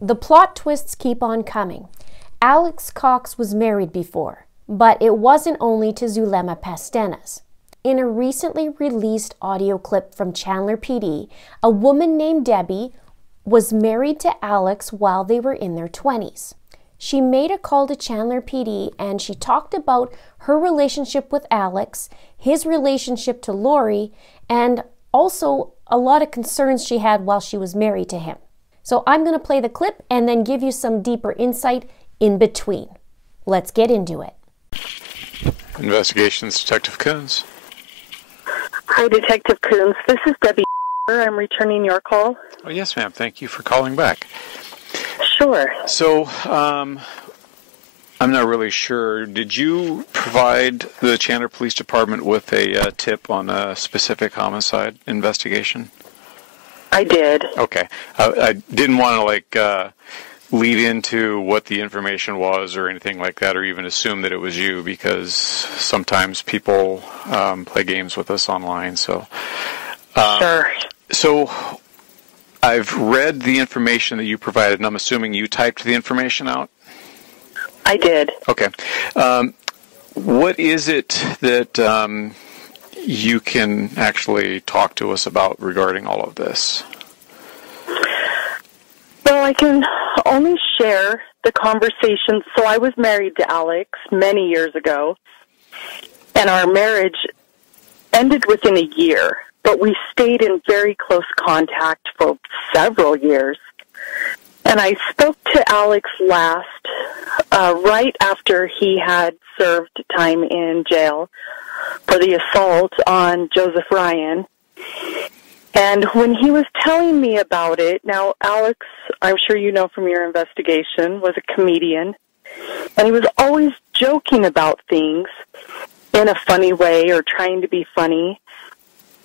The plot twists keep on coming. Alex Cox was married before, but it wasn't only to Zulema Pastenes. In a recently released audio clip from Chandler PD, a woman named Debbie was married to Alex while they were in their 20s. She made a call to Chandler PD and she talked about her relationship with Alex, his relationship to Lori, and also a lot of concerns she had while she was married to him. So I'm going to play the clip and then give you some deeper insight in between. Let's get into it. Investigations Detective Coons. Hi, Detective Coons. This is Debbie. I'm returning your call. Oh, yes, ma'am. Thank you for calling back. Sure. So, I'm not really sure. Did you provide the Chandler Police Department with a tip on a specific homicide investigation? I did. Okay. I didn't want to, lead into what the information was or anything like that, or even assume that it was you, because sometimes people play games with us online. So, Sure. So, I've read the information that you provided, and I'm assuming you typed the information out? I did. Okay. What is it that you can actually talk to us about regarding all of this? Well, I can only share the conversation. So I was married to Alex many years ago, and our marriage ended within a year, but we stayed in very close contact for several years. And I spoke to Alex last, right after he had served time in jail for the assault on Joseph Ryan. And when he was telling me about it, now Alex, I'm sure you know from your investigation, was a comedian. And he was always joking about things in a funny way or trying to be funny.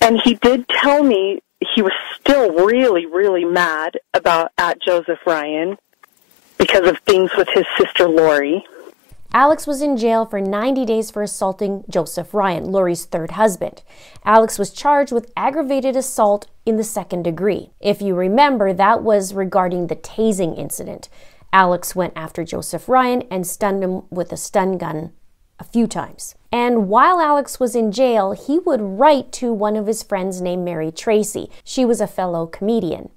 And he did tell me he was still really, really mad at Joseph Ryan because of things with his sister Lori. Alex was in jail for 90 days for assaulting Joseph Ryan, Lori's third husband. Alex was charged with aggravated assault in the second degree. If you remember, that was regarding the tasing incident. Alex went after Joseph Ryan and stunned him with a stun gun a few times. And while Alex was in jail, he would write to one of his friends named Mary Tracy. She was a fellow comedian.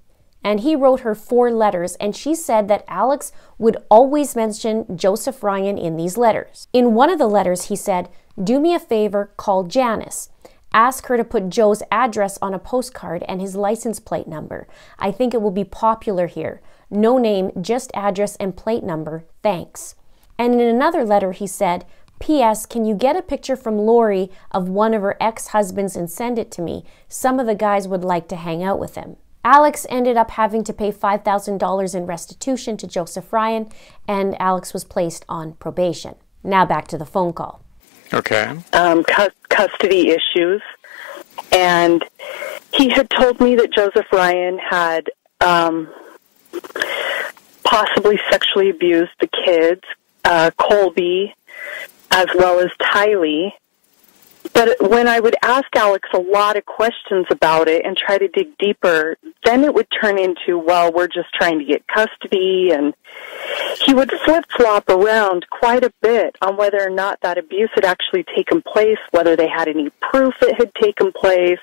And he wrote her 4 letters, and she said that Alex would always mention Joseph Ryan in these letters. In one of the letters, he said, "Do me a favor, call Janice. Ask her to put Joe's address on a postcard and his license plate number. I think it will be popular here. No name, just address and plate number. Thanks." And in another letter, he said, "P.S. Can you get a picture from Lori of one of her ex-husbands and send it to me? Some of the guys would like to hang out with him." Alex ended up having to pay $5,000 in restitution to Joseph Ryan, and Alex was placed on probation. Now back to the phone call. Okay. Custody issues. And he had told me that Joseph Ryan had possibly sexually abused the kids, Colby, as well as Tylee. But when I would ask Alex a lot of questions about it and try to dig deeper, then it would turn into, well, we're just trying to get custody. And he would flip-flop around quite a bit on whether or not that abuse had actually taken place, whether they had any proof it had taken place,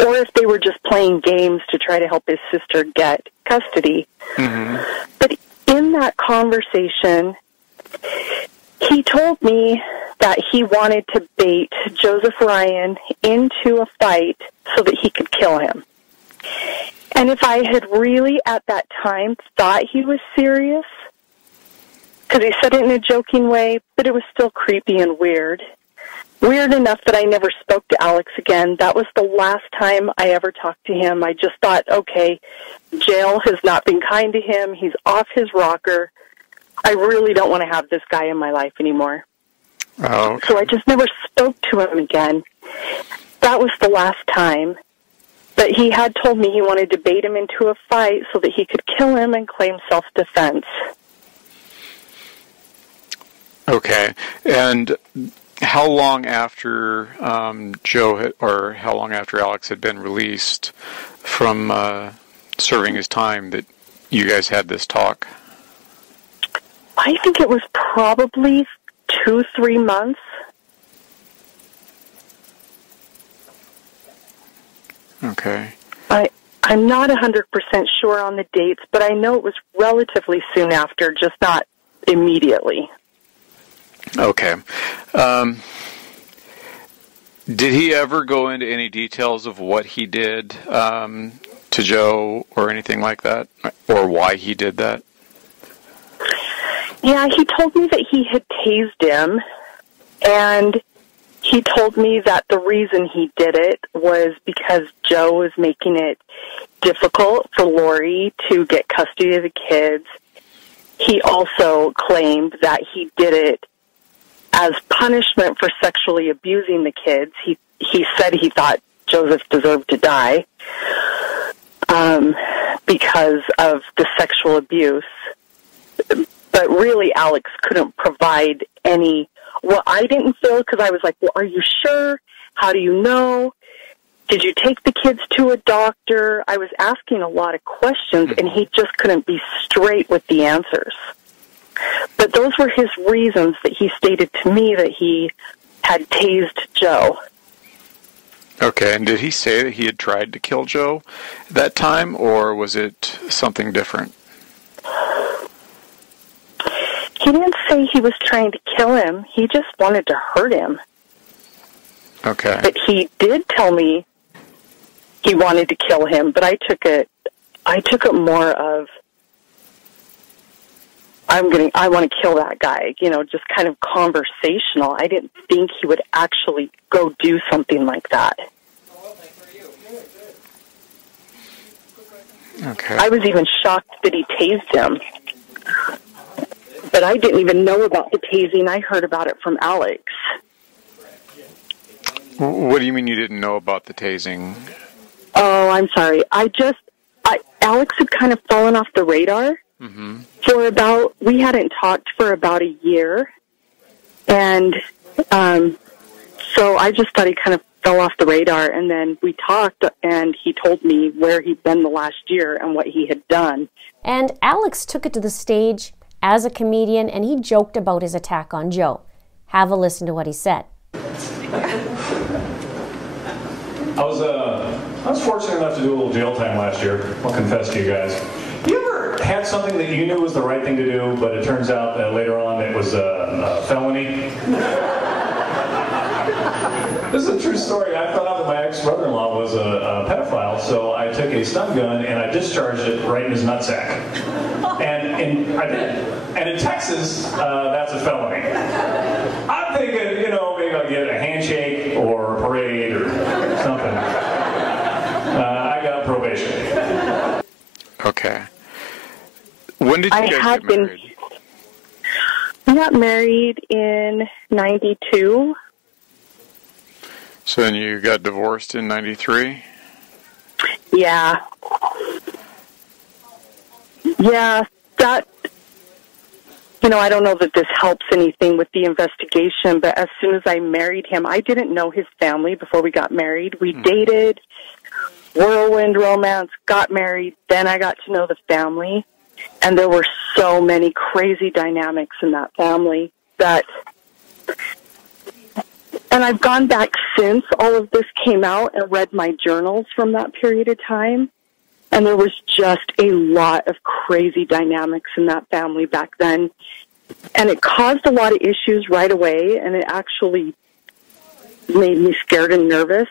or if they were just playing games to try to help his sister get custody. Mm-hmm. But in that conversation, he told me that he wanted to bait Joseph Ryan into a fight so that he could kill him. And if I had really at that time thought he was serious, because he said it in a joking way, but it was still creepy and weird. Weird enough that I never spoke to Alex again. That was the last time I ever talked to him. I just thought, okay, jail has not been kind to him. He's off his rocker. I really don't want to have this guy in my life anymore. Oh, okay. So I just never spoke to him again. That was the last time. But he had told me he wanted to bait him into a fight so that he could kill him and claim self-defense. Okay. And how long after how long after Alex had been released from serving his time that you guys had this talk? I think it was probably 2-3 months. Okay. I'm not 100% sure on the dates, but I know it was relatively soon after, just not immediately. Okay. Did he ever go into any details of what he did to Joe or anything like that, or why he did that? Yeah, he told me that he had tased him, and he told me that the reason he did it was because Joe was making it difficult for Lori to get custody of the kids. He also claimed that he did it as punishment for sexually abusing the kids. He said he thought Joseph deserved to die because of the sexual abuse. But really, Alex couldn't provide any. Well, I didn't feel, because I was like, well, are you sure? How do you know? Did you take the kids to a doctor? I was asking a lot of questions, and he just couldn't be straight with the answers. But those were his reasons that he stated to me that he had tased Joe. Okay, and did he say that he had tried to kill Joe at that time, or was it something different? He didn't say he was trying to kill him. He just wanted to hurt him. Okay. But he did tell me he wanted to kill him, but I took it more of, I want to kill that guy, just kind of conversational. I didn't think he would actually go do something like that. Okay. I was even shocked that he tased him. But I didn't even know about the tasing. I heard about it from Alex. What do you mean you didn't know about the tasing? Oh, I'm sorry. Alex had kind of fallen off the radar we hadn't talked for about a year. And so I just thought he kind of fell off the radar. And then we talked, and he told me where he'd been the last year and what he had done. And Alex took it to the stage as a comedian, and he joked about his attack on Joe. Have a listen to what he said. I was fortunate enough to do a little jail time last year. I'll confess to you guys. You ever had something that you knew was the right thing to do, but it turns out that later on it was a felony? This is a true story. I found out that my ex-brother-in-law was a pedophile, so I took a stun gun and I discharged it right in his nutsack. And I did. And in Texas, that's a felony. I'm thinking, maybe I'll get a handshake or a parade or something. I got probation. Okay. When did you guys get married? We got married in 92. So then you got divorced in 93? Yeah. Yeah, that, I don't know that this helps anything with the investigation, but as soon as I married him, I didn't know his family before we got married. We dated, whirlwind romance, got married, then I got to know the family, and there were so many crazy dynamics in that family and I've gone back since all of this came out and read my journals from that period of time. And there was just a lot of crazy dynamics in that family back then. And it caused a lot of issues right away, and it actually made me scared and nervous.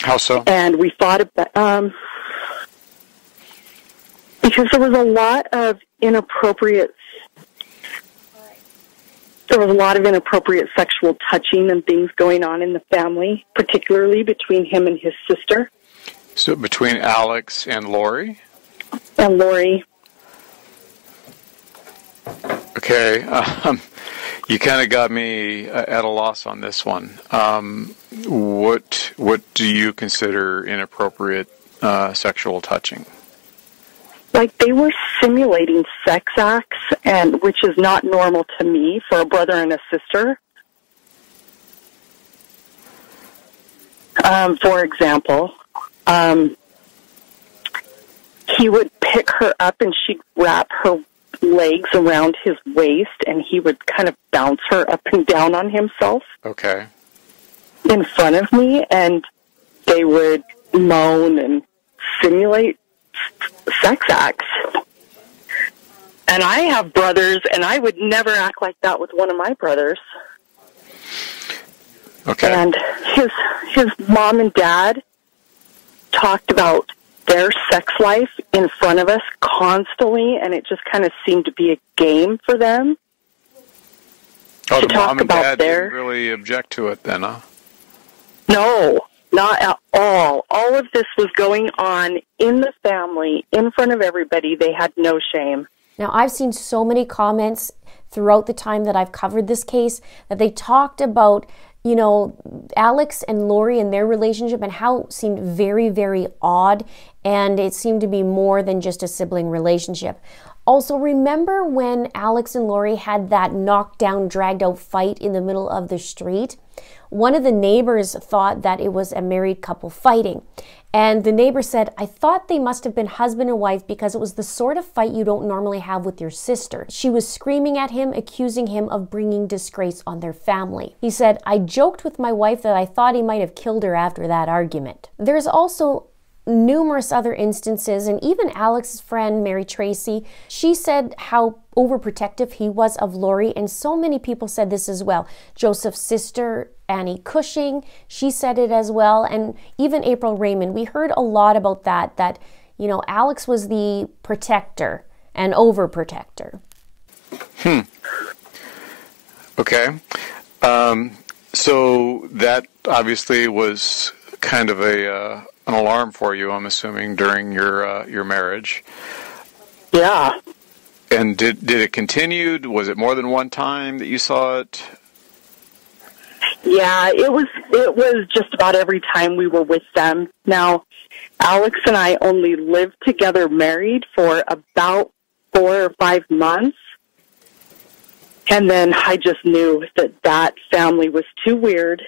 How so? And we thought about, because there was a lot of inappropriate sexual touching and things going on in the family, particularly between him and his sister. So between Alex and Lori? And Lori. Okay. You kind of got me at a loss on this one. What do you consider inappropriate sexual touching? Like, they were simulating sex acts, and which is not normal to me for a brother and a sister. For example, he would pick her up and she'd wrap her legs around his waist, and he would kind of bounce her up and down on himself. Okay. In front of me, and they would moan and simulate sex acts. And I have brothers, and I would never act like that with one of my brothers. Okay. And his mom and dad talked about their sex life in front of us constantly, and it just kind of seemed to be a game for them. Oh, to the talk mom and about dad didn't really object to it then, huh? No, not at all. All of this was going on in the family, in front of everybody. They had no shame. Now, I've seen so many comments throughout the time that I've covered this case that they talked about, you know, Alex and Lori and their relationship and how it seemed very, very odd, and it seemed to be more than just a sibling relationship. Also, remember when Alex and Lori had that knockdown, dragged out fight in the middle of the street? One of the neighbors thought that it was a married couple fighting. And the neighbor said, I thought they must have been husband and wife because it was the sort of fight you don't normally have with your sister. She was screaming at him, accusing him of bringing disgrace on their family. He said, I joked with my wife that I thought he might have killed her after that argument. There's also numerous other instances, and even Alex's friend Mary Tracy, she said how overprotective he was of Lori, and so many people said this as well. Joseph's sister Annie Cushing, she said it as well, and even April Raymond. We heard a lot about that you know, Alex was the protector and overprotector. Okay. So that obviously was kind of an alarm for you, I'm assuming, during your marriage. Yeah. And did it continue? Was it more than one time that you saw it? Yeah, it was just about every time we were with them. Now, Alex and I only lived together married for about 4 or 5 months. And then I just knew that family was too weird,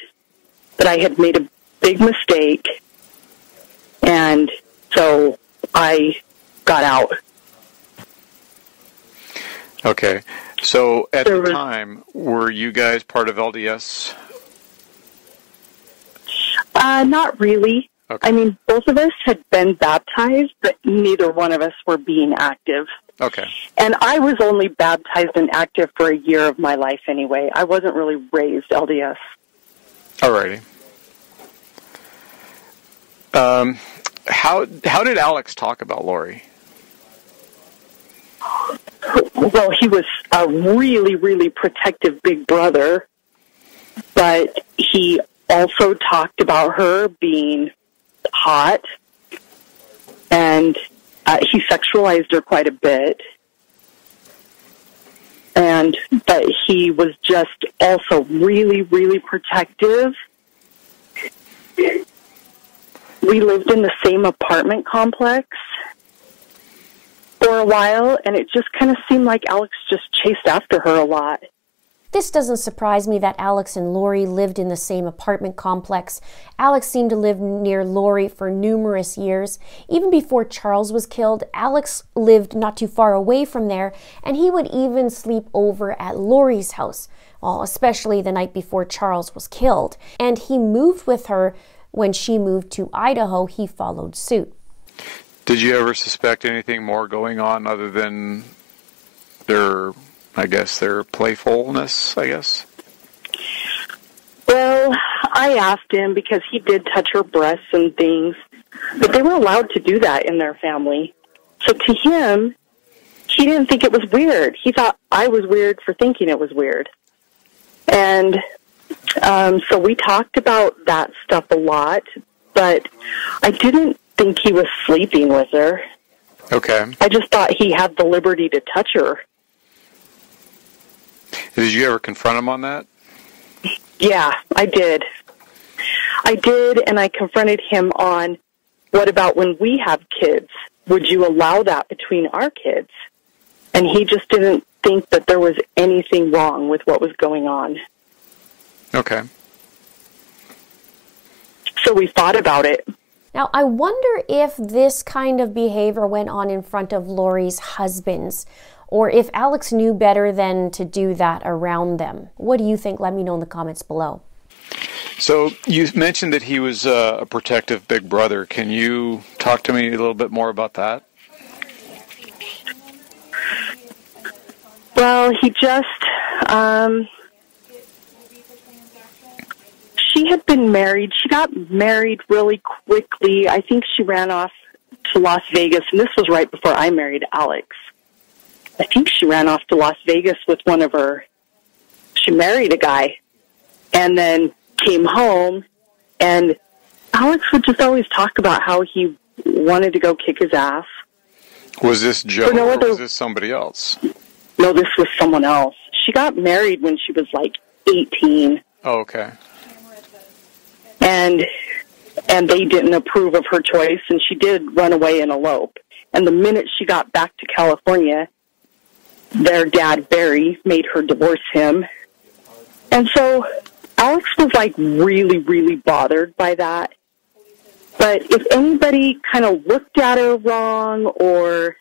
that I had made a big mistake. And so I got out. Okay. So at the time, were you guys part of LDS? Not really. Okay. I mean, both of us had been baptized, but neither one of us were being active. Okay. And I was only baptized and active for a year of my life anyway. I wasn't really raised LDS. Alrighty. How did Alex talk about Lori? Well, he was a really, really protective big brother, but he also talked about her being hot, and he sexualized her quite a bit. But he was just also really, really protective. We lived in the same apartment complex for a while, and it just kind of seemed like Alex just chased after her a lot. This doesn't surprise me that Alex and Lori lived in the same apartment complex. Alex seemed to live near Lori for numerous years. Even before Charles was killed, Alex lived not too far away from there, and he would even sleep over at Lori's house, well, especially the night before Charles was killed. And he moved with her. When she moved to Idaho, he followed suit. Did you ever suspect anything more going on other than their playfulness, I guess? Well, I asked him because he did touch her breasts and things, but they were allowed to do that in their family. So to him, he didn't think it was weird. He thought I was weird for thinking it was weird. And so we talked about that stuff a lot, but I didn't think he was sleeping with her. Okay. I just thought he had the liberty to touch her. Did you ever confront him on that? Yeah, I did. And I confronted him on, what about when we have kids? Would you allow that between our kids? And he just didn't think that there was anything wrong with what was going on. Okay. So we thought about it. Now, I wonder if this kind of behavior went on in front of Lori's husbands, or if Alex knew better than to do that around them. What do you think? Let me know in the comments below. So you mentioned that he was a protective big brother. Can you talk to me a little bit more about that? Well, he just, she had been married. She got married really quickly. I think she ran off to Las Vegas, and this was right before I married Alex. I think she ran off to Las Vegas with she married a guy, and then came home, and Alex would just always talk about how he wanted to go kick his ass. Was this Joe or was this somebody else? No, this was someone else. She got married when she was like 18. Oh, okay. And they didn't approve of her choice, and she did run away and elope. And the minute she got back to California, their dad, Barry, made her divorce him. And so Alex was like really, really bothered by that. But if anybody kind of looked at her wrong or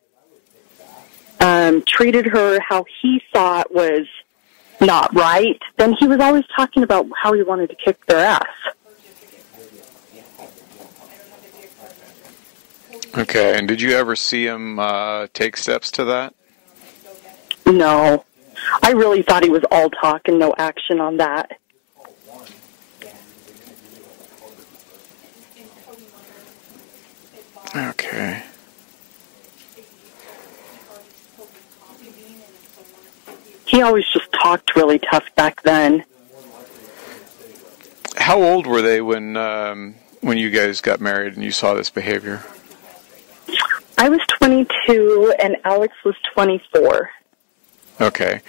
treated her how he thought was not right, then he was always talking about how he wanted to kick their ass. Okay, and did you ever see him take steps to that? No. I really thought he was all talk and no action on that. Okay. He always just talked really tough back then. How old were they when you guys got married and you saw this behavior? I was 22 and Alex was 24. Okay.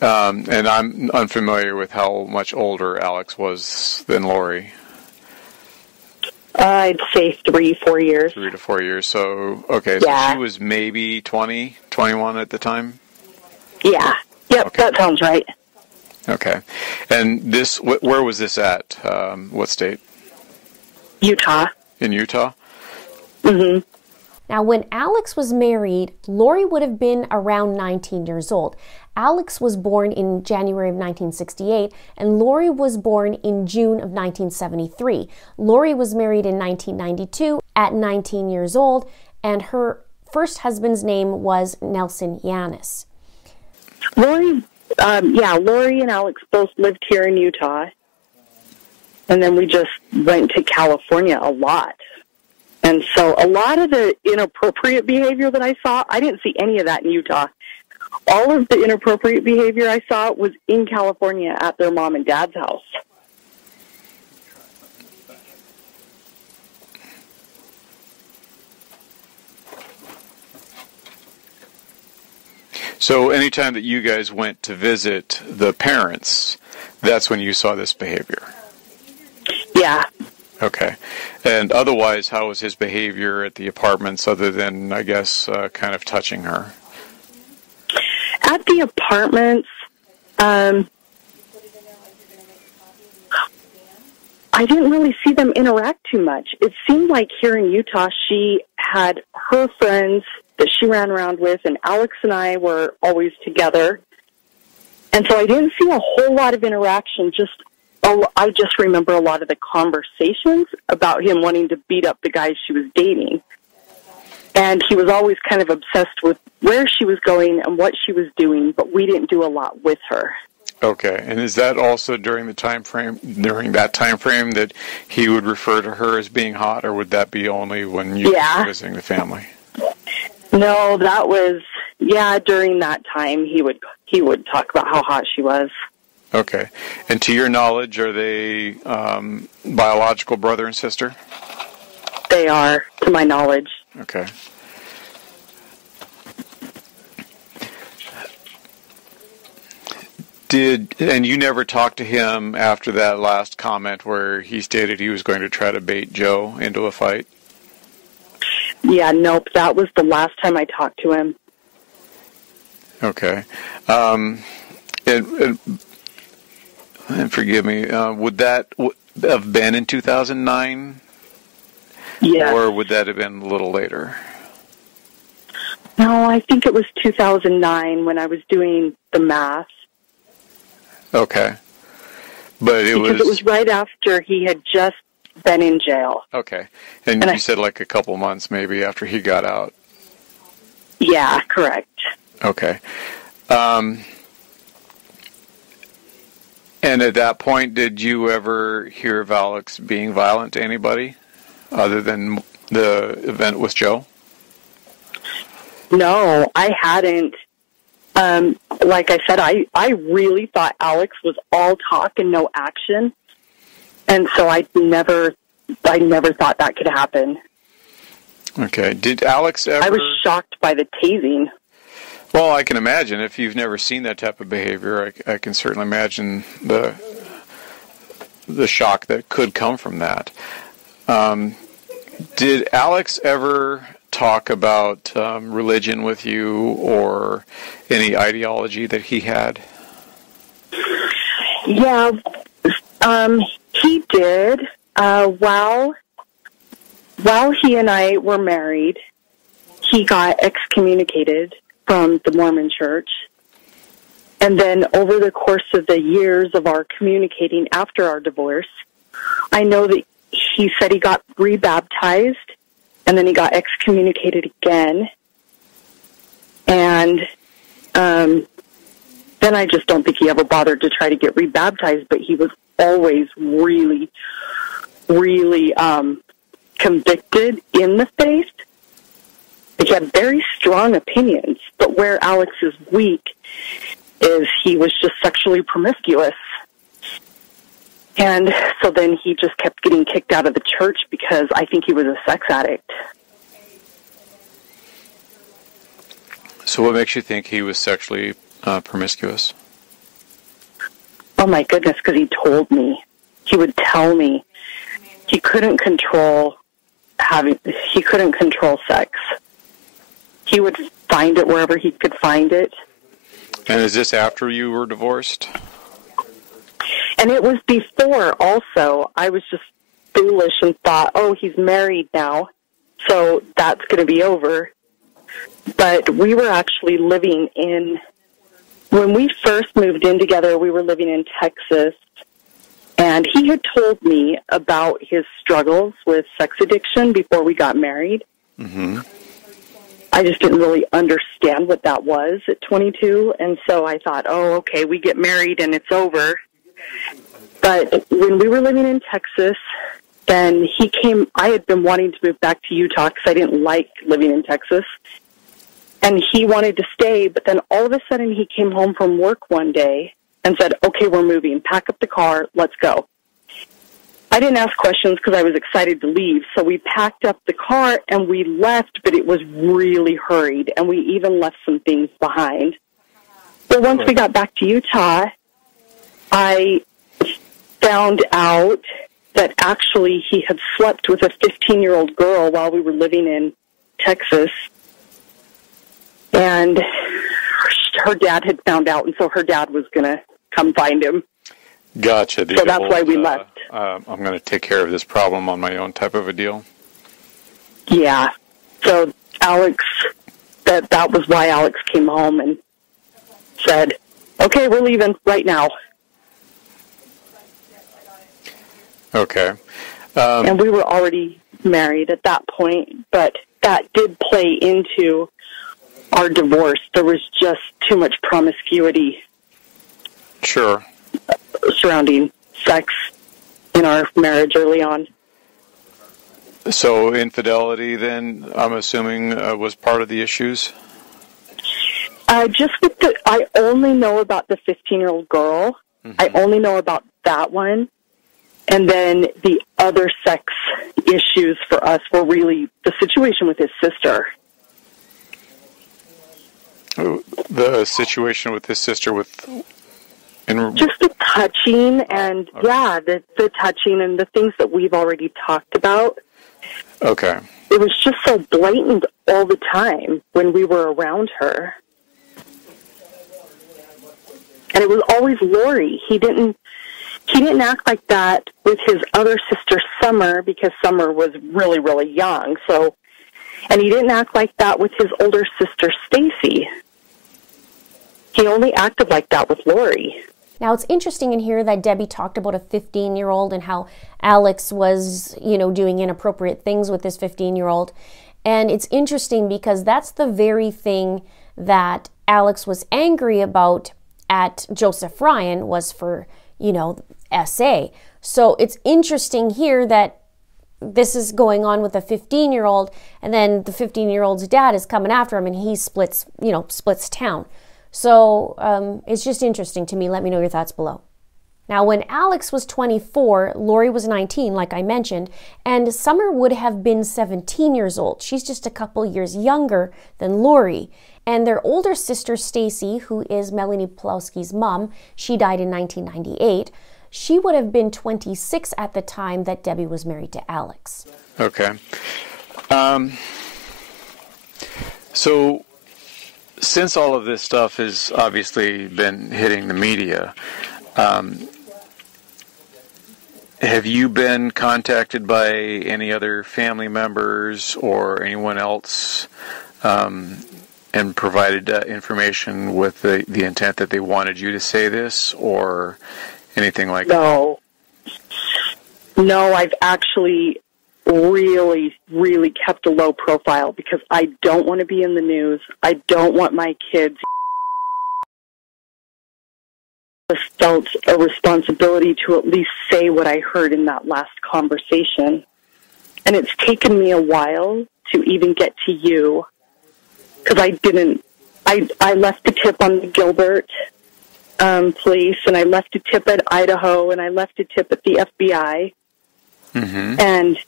And I'm unfamiliar with how much older Alex was than Lori. I'd say 3-4 years. 3 to 4 years. So, okay, so yeah. She was maybe 20, 21 at the time? Yeah. Yep, okay. That sounds right. Okay. And where was this at? What state? Utah. In Utah? Mm-hmm. Now, when Alex was married, Lori would have been around 19 years old. Alex was born in January of 1968, and Lori was born in June of 1973. Lori was married in 1992 at 19 years old, and her first husband's name was Nelson Yanis. Lori and Alex both lived here in Utah, and then we just went to California a lot. And so a lot of the inappropriate behavior that I saw, I didn't see any of that in Utah. All of the inappropriate behavior I saw was in California at their mom and dad's house. So anytime that you guys went to visit the parents, that's when you saw this behavior? Yeah. Okay. And otherwise, how was his behavior at the apartments other than, I guess, kind of touching her? At the apartments, I didn't really see them interact too much. It seemed like here in Utah, she had her friends that she ran around with, and Alex and I were always together. And so I didn't see a whole lot of interaction. I just remember a lot of the conversations about him wanting to beat up the guys she was dating. And he was always kind of obsessed with where she was going and what she was doing, but we didn't do a lot with her. Okay, and is that also during that time frame that he would refer to her as being hot, or would that be only when you were visiting the family? No, that was during that time he would talk about how hot she was. Okay, and to your knowledge, are they biological brother and sister? They are, to my knowledge. Okay. And you never talked to him after that last comment where he stated he was going to try to bait Joe into a fight? Yeah, nope. That was the last time I talked to him. Okay. And forgive me, would that have been in 2009? Yeah. Or would that have been a little later? No, I think it was 2009 when I was doing the math. Okay. But it was right after he had just been in jail. Okay. And you said like a couple months maybe after he got out. Yeah, correct. Okay. And at that point, did you ever hear of Alex being violent to anybody other than the event with Joe? No, I hadn't. Like I said, I really thought Alex was all talk and no action. And so I never thought that could happen. Okay. Did Alex ever... I was shocked by the tasing. Well, I can imagine. If you've never seen that type of behavior, I can certainly imagine the shock that could come from that. Did Alex ever talk about religion with you or any ideology that he had? Yeah, he did. While he and I were married, he got excommunicated from the Mormon Church. And then over the course of the years of our communicating after our divorce, I know that he said he got rebaptized, and then he got excommunicated again. And then I just don't think he ever bothered to try to get rebaptized, but he was always really, really convicted in the faith. He had very strong opinions, but where Alex is weak is he was just sexually promiscuous. And so then he just kept getting kicked out of the church because I think he was a sex addict. So what makes you think he was sexually promiscuous? Oh my goodness, because he told me. He would tell me. He couldn't control sex. He would find it wherever he could find it. And is this after you were divorced? And it was before also. I was just foolish and thought, oh, he's married now, so that's going to be over. But we were actually living when we first moved in together, we were living in Texas. And he had told me about his struggles with sex addiction before we got married. Mm-hmm. I just didn't really understand what that was at 22. And so I thought, oh, okay, we get married and it's over. But when we were living in Texas, then he came. I had been wanting to move back to Utah because I didn't like living in Texas. And he wanted to stay, but then all of a sudden he came home from work one day and said, okay, we're moving. Pack up the car. Let's go. I didn't ask questions because I was excited to leave. So we packed up the car and we left, but it was really hurried. And we even left some things behind. Well, once we got back to Utah, I found out that actually he had slept with a 15-year-old girl while we were living in Texas. And her dad had found out, and so her dad was going to come find him. Gotcha. So that's why we left. I'm going to take care of this problem on my own type of a deal. Yeah. So Alex, that was why Alex came home and said, okay, we're leaving right now. Okay. And we were already married at that point, but that did play into our divorce. There was just too much promiscuity. Sure. Surrounding sex in our marriage early on. So infidelity then, I'm assuming, was part of the issues? Just with I only know about the 15-year-old girl. Mm-hmm. I only know about that one. And then the other sex issues for us were really the situation with his sister. The situation with his sister just the touching and, okay. the touching and the things that we've already talked about. Okay. It was just so blatant all the time when we were around her. And it was always Lori. He he didn't act like that with his other sister, Summer, because Summer was really, really young. So, and he didn't act like that with his older sister, Stacy. He only acted like that with Lori. Now, it's interesting in here that Debbie talked about a 15-year-old and how Alex was, doing inappropriate things with this 15-year-old. And it's interesting because that's the very thing that Alex was angry about at Joseph Ryan was for, SA. So it's interesting here that this is going on with a 15-year-old, and then the 15-year-old's dad is coming after him, and he splits town. So it's just interesting to me. Let me know your thoughts below. Now, when Alex was 24, Lori was 19, like I mentioned, and Summer would have been 17 years old. She's just a couple years younger than Lori. And their older sister, Stacy, who is Melanie Pulowski's mom, she died in 1998. She would have been 26 at the time that Debbie was married to Alex. Okay. So, since all of this stuff has obviously been hitting the media, have you been contacted by any other family members or anyone else and provided information with the intent that they wanted you to say this or anything like that? No, I've actually really, really kept a low profile because I don't want to be in the news. I don't want my kids felt a responsibility to at least say what I heard in that last conversation. And it's taken me a while to even get to you because I left a tip on the Gilbert police, and I left a tip at Idaho, and I left a tip at the FBI. Mm-hmm. And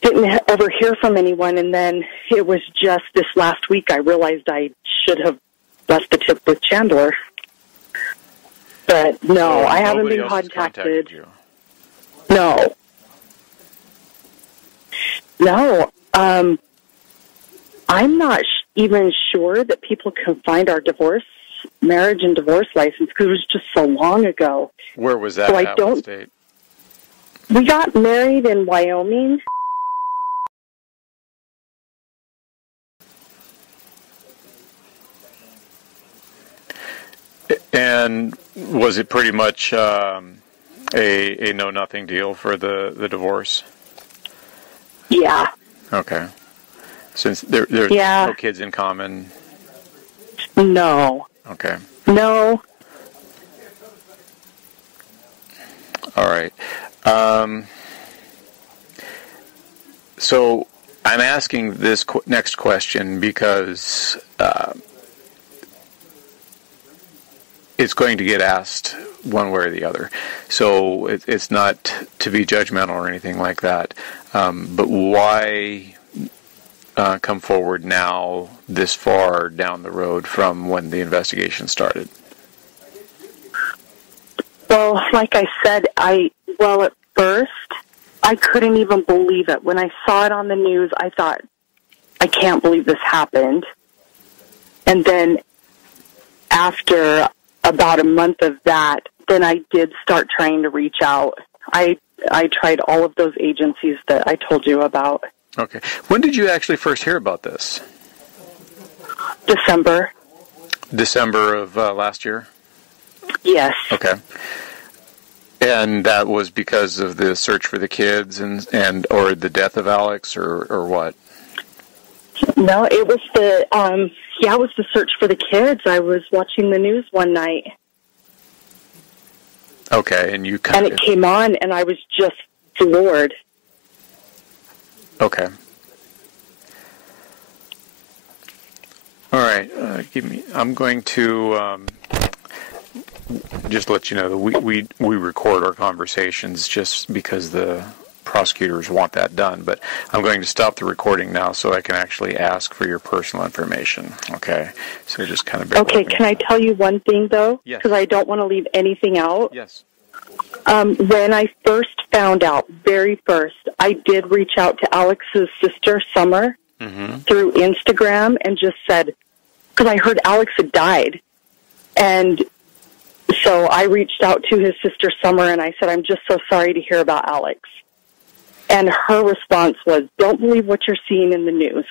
didn't ever hear from anyone, and then it was just this last week I realized I should have left the tip with Chandler. But no, I haven't been contacted. No. I'm not even sure that people can find our marriage and divorce license because it was just so long ago. Where was that? So what state? We got married in Wyoming. And was it pretty much a know-nothing deal for the divorce? Yeah. Okay. Since there's no kids in common? No. Okay. No. All right. So I'm asking this next question because it's going to get asked one way or the other. So it's not to be judgmental or anything like that. But why come forward now this far down the road from when the investigation started? Well, like I said, at first, I couldn't even believe it. When I saw it on the news, I thought, I can't believe this happened. And then after about a month of that, then I did start trying to reach out. I tried all of those agencies that I told you about. Okay. When did you actually first hear about this? December of last year? Yes. Okay. And that was because of the search for the kids and or the death of Alex or what? No, it was it was the search for the kids. I was watching the news one night. Okay, and it came on, and I was just floored. Okay. All right. I'm going to just let you know that we record our conversations just because the prosecutors want that done. But I'm going to stop the recording now so I can actually ask for your personal information. Okay. So just kind of bear with me. Can I tell you one thing though? Yes. Because I don't want to leave anything out. Yes. When I first found out, very first, I did reach out to Alex's sister, Summer, through Instagram and just said, because I heard Alex had died. And So I reached out to his sister Summer and I said, I'm just so sorry to hear about Alex. And her response was, don't believe what you're seeing in the news.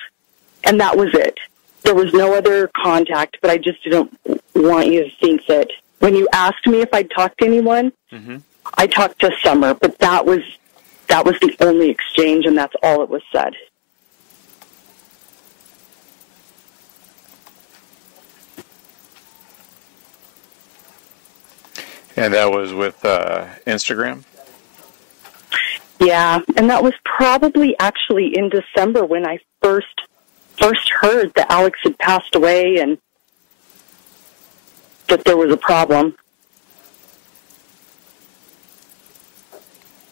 And that was it. There was no other contact, but I just didn't want you to think that when you asked me if I'd talked to anyone, I talked to Summer, but that was the only exchange, and that's all it was said. And that was with Instagram? Yeah, and that was probably actually in December when I first heard that Alex had passed away and that there was a problem.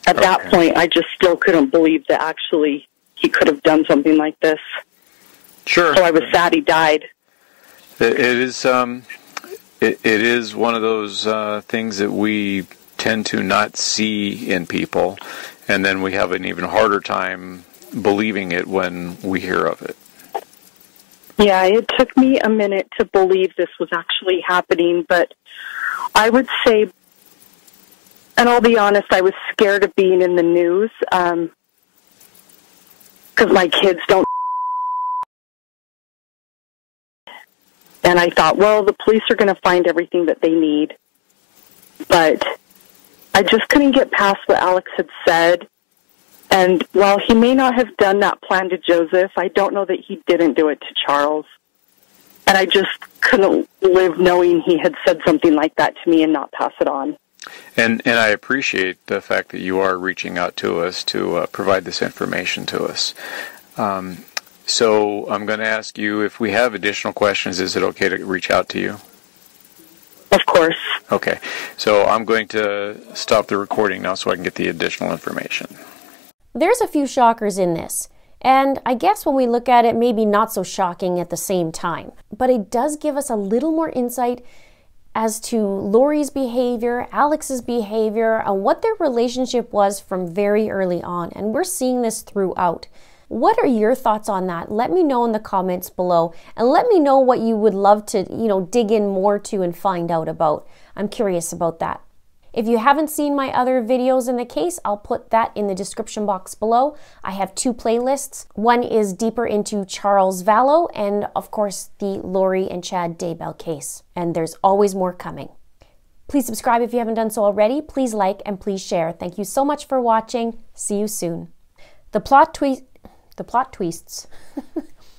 At that point, I just still couldn't believe that actually he could have done something like this. Sure. So I was sad he died. It is one of those things that we tend to not see in people, and then we have an even harder time believing it when we hear of it. Yeah, it took me a minute to believe this was actually happening, but I would say, and I'll be honest, I was scared of being in the news because my kids don't. And I thought, well, the police are going to find everything that they need. But I just couldn't get past what Alex had said. And while he may not have done that plan to Joseph, I don't know that he didn't do it to Charles. And I just couldn't live knowing he had said something like that to me and not pass it on. And I appreciate the fact that you are reaching out to us to provide this information to us. So I'm going to ask you, if we have additional questions, is it okay to reach out to you? Of course. Okay. So I'm going to stop the recording now so I can get the additional information. There's a few shockers in this. And I guess when we look at it, maybe not so shocking at the same time. But it does give us a little more insight as to Lori's behavior, Alex's behavior, and what their relationship was from very early on. And we're seeing this throughout. What are your thoughts on that? Let me know in the comments below, and let me know what you would love to, dig in more to and find out about. I'm curious about that. If you haven't seen my other videos in the case, I'll put that in the description box below. I have 2 playlists. One is deeper into Charles Vallow and, of course, the Lori and Chad Daybell case. And there's always more coming. Please subscribe if you haven't done so already. Please like and please share. Thank you so much for watching. See you soon. The plot twists.